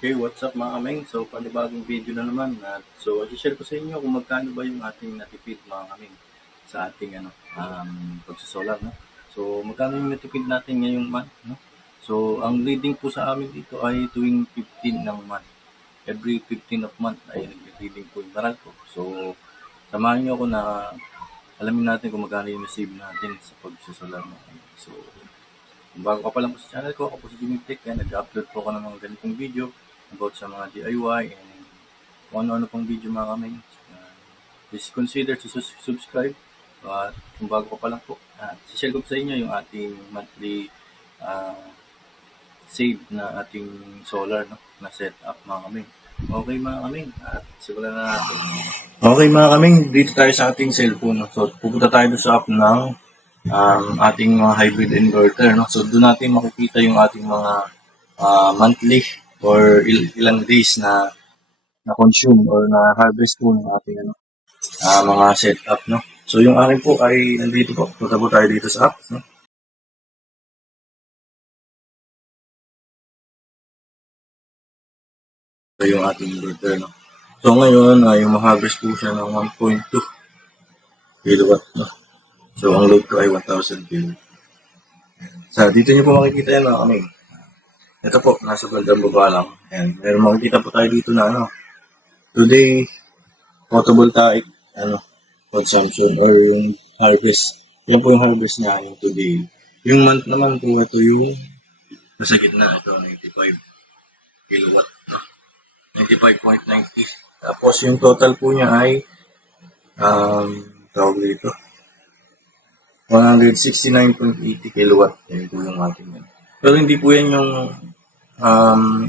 Okay, what's up mga kameng? So, panibagong video na naman. So, i-share ko sa inyo kung magkano ba yung ating natipid mga kameng sa ating pagsasolar. No? So, magkano yung natipid natin ngayong month. No? So, ang reading po sa amin dito ay tuwing 15 ng month. Every 15 of month ay nag-reading po yung baral ko. So, samahan nyo ako na alamin natin kung magkano yung nasave natin sa pagsasolar. No? So, kung bago ka pa lang po sa channel ko, ako po si Jimmy Tech, nag-upload po ako ng mga ganitong video about sa mga DIY and kung ano-ano pang video mga kamay. Please consider to subscribe. At kung bago ka pa lang po, share ko sa inyo yung ating monthly uh, save na ating solar no, na setup mga kamay. Okay mga kamay, at simulan na natin. Okay mga kamay, dito tayo sa ating cellphone. No? So pupunta tayo sa app ng ating mga hybrid inverter. No? So doon natin makikita yung ating mga monthly or ilang days na consume or na harvest po ng ating mga setup. No? So yung akin po ay nandito po. Punta po tayo dito sa app. No? So yung ating inverter. No? So ngayon, yung ma-harvest po siya ng 1.2 kilowatt. No? So ang load ko ay 1,000 kilo. So dito niyo po makikita yan mga kaming. Ito po, nasa bandang baba lang. And meron makikita po tayo dito na today photovoltaic consumption or yung harvest. Yan po yung harvest niya yung today. Yung month naman po ito yung nasa gitna ito 95 kilowatt, no? 95.90. Tapos yung total po niya ay tawag dito 169.80 kilowatt. Yan po yung ating yan. Pero hindi po yan yung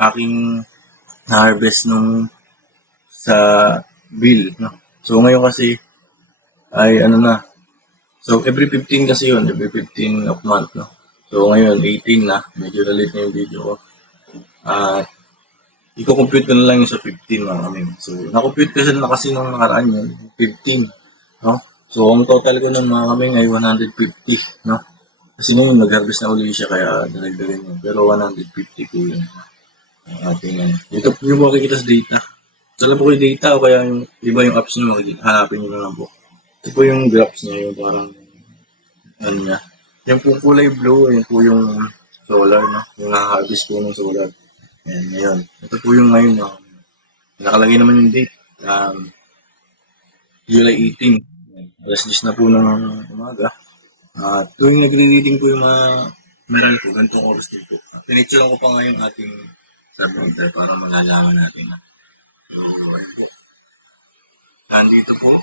aking na-harvest nung sa bill, no? So ngayon kasi ay so every 15 kasi yun, every 15 of month, no? So ngayon 18 na, medyo na-late na yung video ko. At i-compute ko na lang yung sa 15 mga kami. So na-compute kasi nung nakaraan yun, 15, no? So ang total ko ng mga kami ay 150, no? Kasi ngayon nag-harvest na uli siya kaya dalagdagan yun. Pero 150 po yun. Ang ating dito po yung makikita sa data. So lang po yung data o kaya yung iba yung apps nyo, hanapin nyo na lang po. Ito po yung graphs niya, yung parang niya. Yung po kulay blue, yun po yung solar, no? Yung na-harvest po ng solar. Ayan, ngayon. Ito po yung ngayon, no? Nakalagay naman yung date. July 18. Ayan. Alas 10 na po ng umaga. Tuwing nagre-reading po yung mga meral po, ganitong oras din po. Pinicture lang ko pa ngayon ating subrouter para malalaman natin. So, ayun po. Nandito po.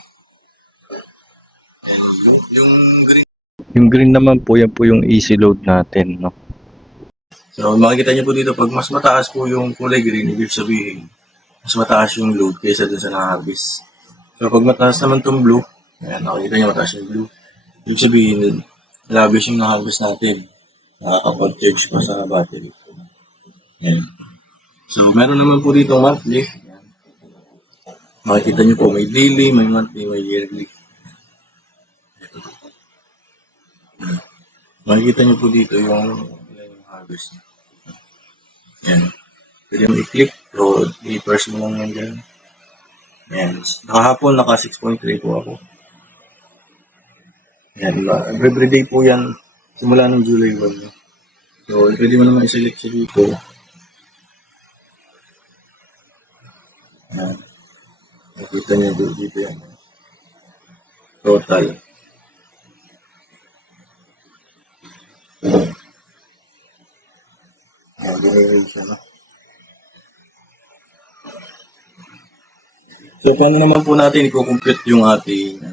And yung green. Yung green naman po, yan po yung easy load natin, no? So, makikita niyo po dito, pag mas mataas po yung kulay green, ibig sabihin, mas mataas yung load kaysa dun sa na-harvest. So, pag mataas naman itong blue, ayan, nakikita niyo mataas yung blue. Ibig sabihin, labis yung na-harvest natin. Nakakapag-charge pa sa battery. Ayan. So, meron naman po dito monthly. Ayan. Makikita niyo po, may daily, may monthly, may yearly. Ayan. Makikita niyo po dito yung harvest niya. Ayan. Pwede mo i-click o i-press mo lang yan dyan. Ayan. Nakahapon, naka 6.3 po ako. Ayan, diba? Everyday po yan simula ng July 1. So, pwede mo naman i-select siya dito. Ayan. Nakita niyo dito yan. Total. Ayan, binigay siya, no? So, paano naman po natin i-compute yung ating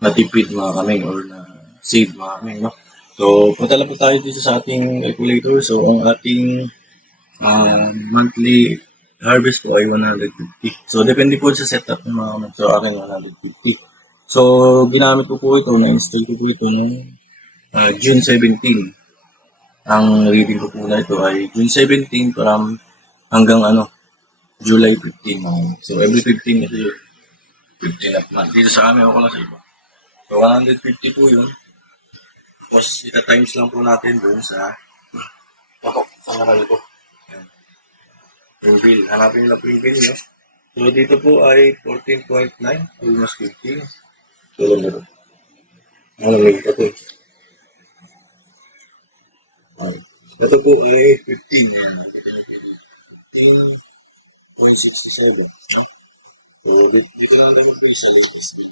natipid mga kaming or na save mga kaming, no? So, punta lang po tayo dito sa ating calculator. So, ang ating monthly harvest ko ay 150. So, depende po sa setup ng mga kaming. So, akin 150. So, ginamit ko po ito, na-install ko po ito noong June 17. Ang reading ko po na ito ay June 17 from hanggang July 15. So, every 15 ito yun. 15 at month. Dito sa amin, ako lang sa iba. So, 150 po yun. Tapos, ita-times lang po natin doon sa patok, sa naral ko. ating bill. Hanapin nyo na po yung bill nyo. So, dito po ay 14.9, almost 15. So, lang na ito. May ito po. Ito po ay 15. Ayan, nakikita nyo po dito. 15.67. So, dito lang naman po sa latest bill.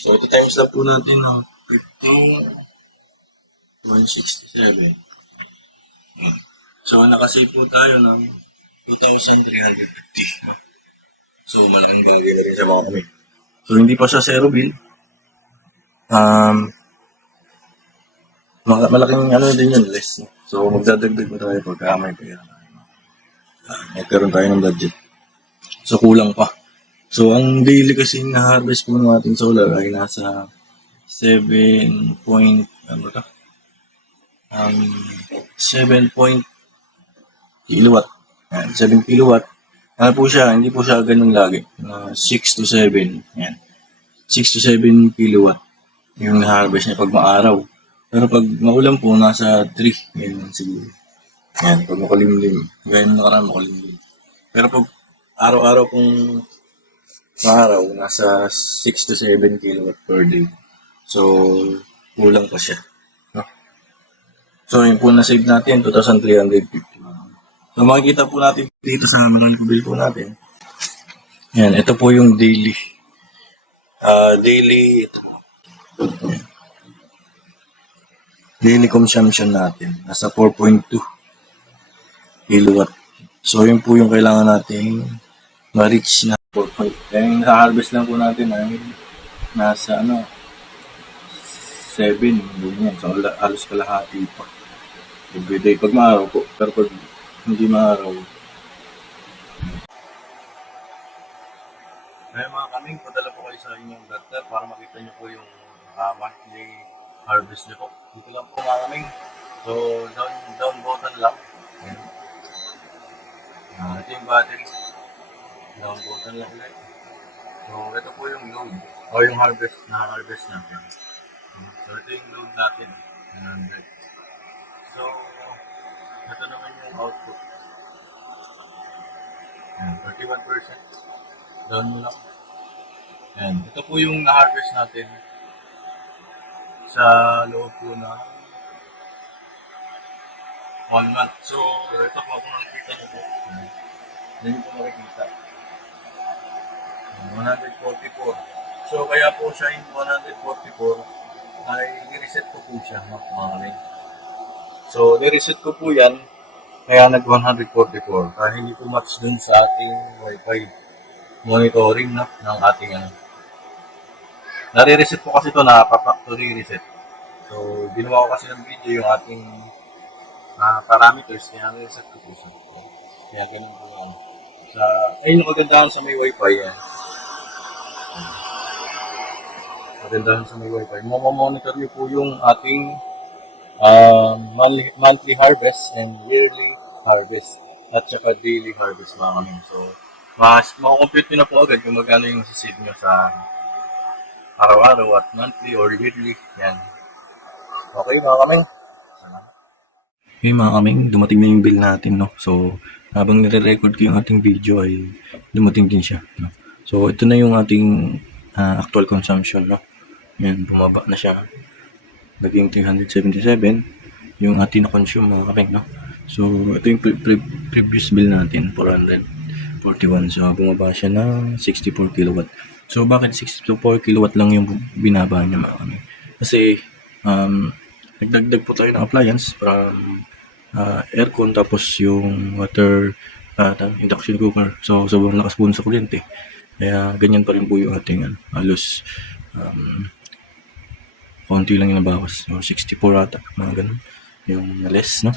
So, ito times na po natin ng 15.67. So, nakasave po tayo ng 2,350. So, malaking bagay na rin sa mga kami. So, hindi pa siya zero bill. Malaking ano din yun, less. So, magdadagdag pa tayo pagka may pera. Nagkaroon tayo ng budget. So, kulang pa. So, ang daily kasi na harvest po ng ating solar ay nasa 7 point, ano ba ito? 7 point kilowatt. 7 kilowatt. Ano po siya, hindi po siya ganun lagi. 6 to 7. Yan. 6 to 7 kilowatt yung harvest niya pag maaraw. Pero pag maulan po, nasa 3. Yan siguro. Yan, pag makulimlim. Ganyan nakaraan makulimlim. Pero pag araw-araw pong maaraw, nasa 6 to 7 kilowatt per day. So, kulang pa siya. No? So, yun po na-save natin, 2,350. So, makikita po natin dito sa mga bill po natin. Yan, ito po yung daily. Daily consumption natin. Nasa 4.2 kilowatt. So, yun po yung kailangan natin ma-reach na 4.2. Yung harvest lang po natin ay nasa 7. Ganyan. So, halos kalahati pa. Everyday. Pag maaraw po. Pero pag hindi maaraw. Kaya mga kaming, padala po kayo sa inyong data para makita nyo po yung monthly harvest nyo po. Dito lang po mga kaming. So, down button lang. Ito yung battery. Down button lang ulit. So, ito po yung load. O yung harvest natin. So, ito yung load natin. 100. So, ito naman yung output. 31%. Down mo lang. And ito po yung na-harvest natin sa loob po ng 1 month. So, ito po kung nakikita nyo po. Yan yung po makikita. 144. So, kaya po siya yung 144 ay i-reset ko po siya, mga kaming. So, i-reset ko po yan kaya nag-144 kaya hindi po match dun sa ating Wi-Fi monitoring ng ating nare-reset po kasi ito, nakapa-factory reset. So, ginawa ko kasi ng video yung ating parameters, kaya nare-reset ko po siya. Kaya ganun po yan. Ayun yung kagandahan sa may Wi-Fi yan. Kagandahan sa may Wi-Fi. Mamamonitor nyo po yung ating monthly harvest and yearly harvest at saka daily harvest mga kami. So, makakompute nyo na po agad kung magkano yung sisave nyo sa araw-araw at monthly or yearly. Yan. Okay mga kaming. Okay mga kaming, dumating na yung bill natin. No? So, habang nire-record ko yung ating video ay dumating din siya. No? So, ito na yung ating actual consumption. No? Yan, bumaba na siya. Naging 377 yung ating na-consume mga kaming. No? So, ito yung previous bill natin, 441. So, bumaba siya ng 64 kilowatt. So, bakit 64 kilowatt lang yung binaba niya mga kami? Kasi, nagdagdag po tayo ng appliance from aircon tapos yung water induction cooker. So, sobrang lakas po sa kuryente. Kaya, ganyan pa rin po yung ating halos konti lang yung nabawas. So, 64 ata, mga ganun. Yung less, no?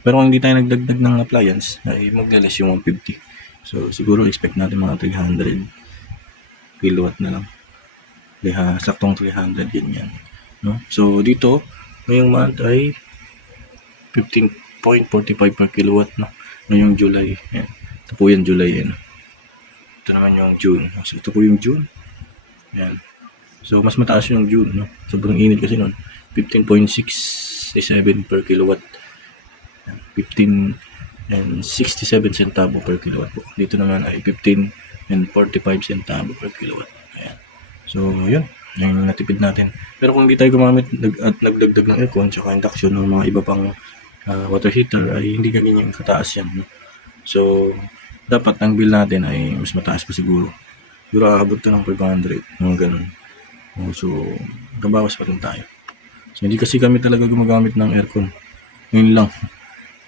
Pero kung hindi tayo nagdagdag ng appliance, ay mag-less yung 150. So, siguro expect natin mga 300 kilowatt na lang. Saktong 300 ganyan. No? So, dito, ngayong month ay 15.45 per kilowatt. No? Ngayong July. Yan. Ito po yung July. Yan. Ito naman yung June. So, ito po yung June. Yan. So, mas mataas yung June. No? Sobrang init kasi nun. 15.67 per kilowatt. 15 and 67 centavo per kilowatt po. Dito naman ay 15 and 45 centavo per kilowatt. Ayan. So, yun. Yung natipid natin. Pero kung hindi tayo gumamit at nagdagdag ng aircon tsaka induction ng mga iba pang water heater, ay hindi ganyan yung kataas yan. No? So, dapat ang bill natin ay mas mataas pa siguro. Siguro aabot ka ng 500, mga ganun. So, kabawas pa rin tayo. So, hindi kasi kami talaga gumagamit ng aircon. Ngayon lang.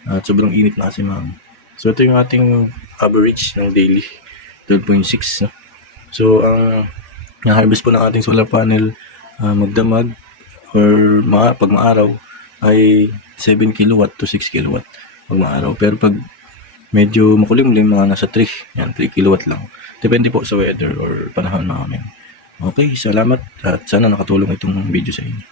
At sobrang init na kasi ma'am. So, ito yung ating average ng daily. 12.6. No? So, ang harvest po ng ating solar panel magdamag or pag maaraw ay 7 kilowatt to 6 kilowatt pag maaraw. Pero pag medyo makulimlim, mga nasa 3, yan, 3 kilowatt lang. Depende po sa weather or panahon namin. Okay, salamat at sana nakatulong itong video sa inyo.